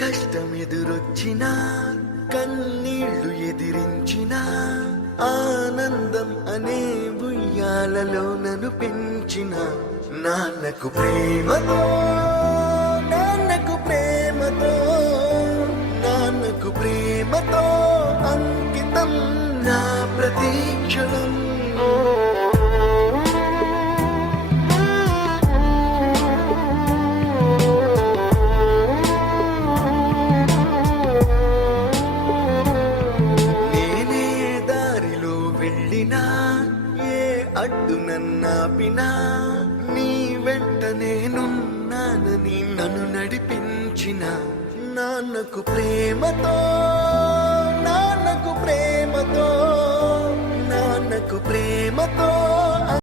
కష్టమెదురొచ్చినా కన్నీళ్లు ఎదిరించినా ఆనందం అనే ఉయ్యాలలో నన్ను పెంచిన నాన్నకు ప్రేమతో నాన్నకు ప్రేమతో నాన్నకు ప్రేమతో అంకితం నా ప్రతీక్షణం. నేనే దారిలో వెళ్ళినా ఏ అడ్డు నన్నాపినా నీ వెంట నేనున్నానని నన్ను నడిపించిన నాన్నకు ప్రేమతో నాన్నకు ప్రేమతో నాన్నకు ప్రేమతో